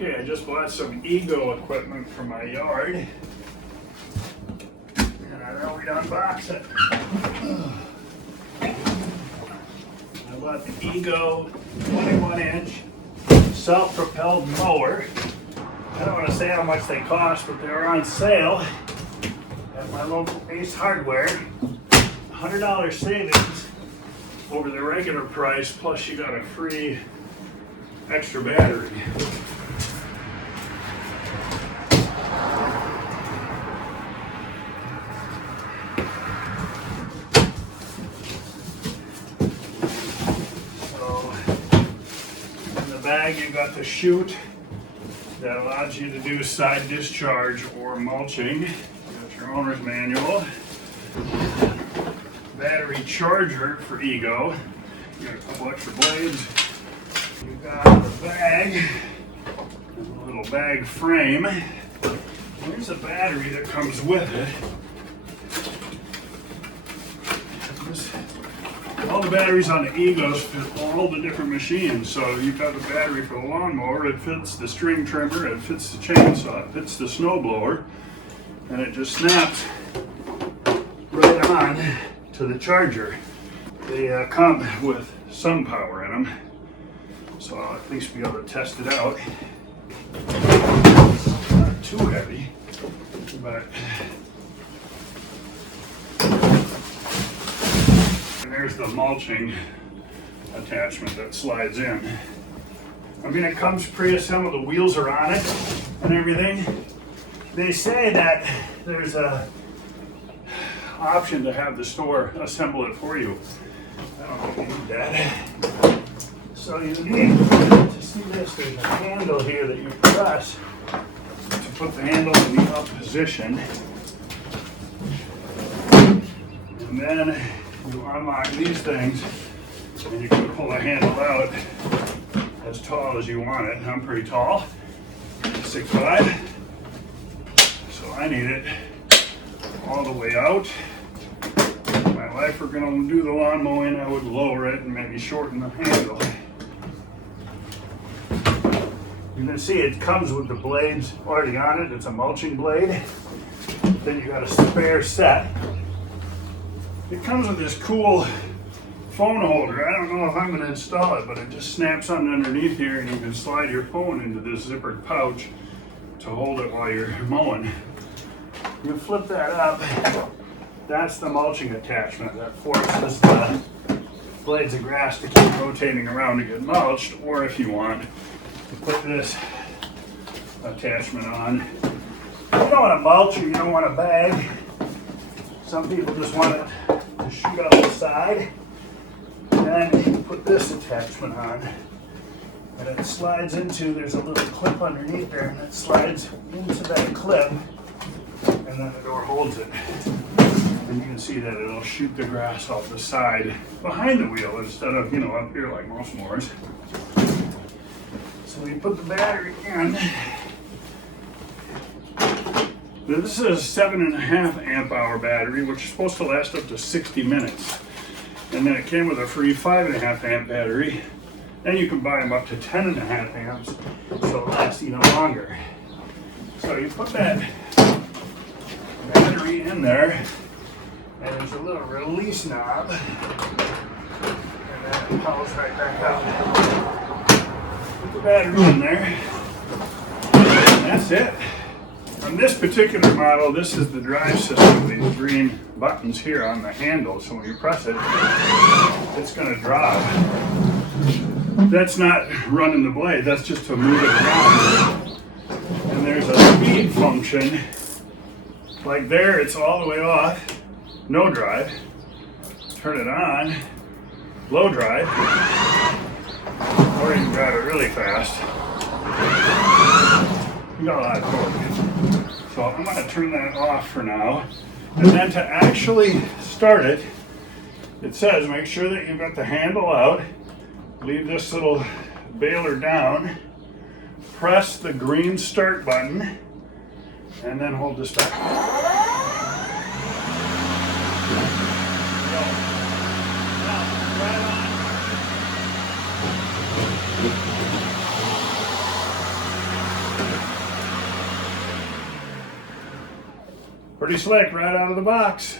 Okay, I just bought some E-GO equipment for my yard. And I thought we'd unbox it. I bought the E-GO 21-inch self-propelled mower. I don't want to say how much they cost, but they were on sale at my local Ace Hardware. $100 savings over the regular price, plus you got a free extra battery. So in the bag you got the chute that allows you to do side discharge or mulching. You got your owner's manual. Battery charger for E-GO. You got a couple extra blades. You got the bag, a little bag frame. Here's a battery that comes with it. All the batteries on the E-GOs fit all the different machines. So you've got the battery for the lawnmower, it fits the string trimmer, it fits the chainsaw, it fits the snowblower, and it just snaps right on to the charger. They come with some power in them, so I'll at least be able to test it out. It's not too heavy, but and there's the mulching attachment that slides in. I mean, it comes pre-assembled, the wheels are on it and everything. They say that there's a option to have the store assemble it for you. I don't think you need that. So you need to see this, there's a handle here that you press to put the handle in the up position. And then you unlock these things and you can pull the handle out as tall as you want it. I'm pretty tall, 6'5", so I need it all the way out. If my wife were going to do the lawn mowing, I would lower it and maybe shorten the handle. You can see it comes with the blades already on it. It's a mulching blade. Then you got a spare set. It comes with this cool phone holder. I don't know if I'm going to install it, but it just snaps on underneath here and you can slide your phone into this zippered pouch to hold it while you're mowing. You flip that up. That's the mulching attachment that forces the blades of grass to keep rotating around to get mulched, or if you want to put this attachment on. You don't want to mulch or you don't want a bag. Some people just want it to shoot out the side. And then you put this attachment on. And it slides into, there's a little clip underneath there, and it slides into that clip. And then the door holds it. And you can see that it'll shoot the grass off the side behind the wheel instead of, up here like most mowers. So we put the battery in. This is a 7.5 amp hour battery, which is supposed to last up to 60 minutes. And then it came with a free 5.5 amp battery. And you can buy them up to 10.5 amps, so it lasts even longer. So you put that battery in there, and there's a little release knob, and then it pulls right back out. Put the battery in there, and that's it. On this particular model, this is the drive system, these green buttons here on the handle, so when you press it, it's going to drop. That's not running the blade, that's just to move it around. And there's a speed function. Like there, it's all the way off, no drive. Turn it on, low drive. Or you can drive it really fast. You got a lot of torque. So I'm going to turn that off for now. And then to actually start it, it says make sure that you've got the handle out. Leave this little baler down. Press the green start button. And then hold this back. Right on. Pretty slick right out of the box.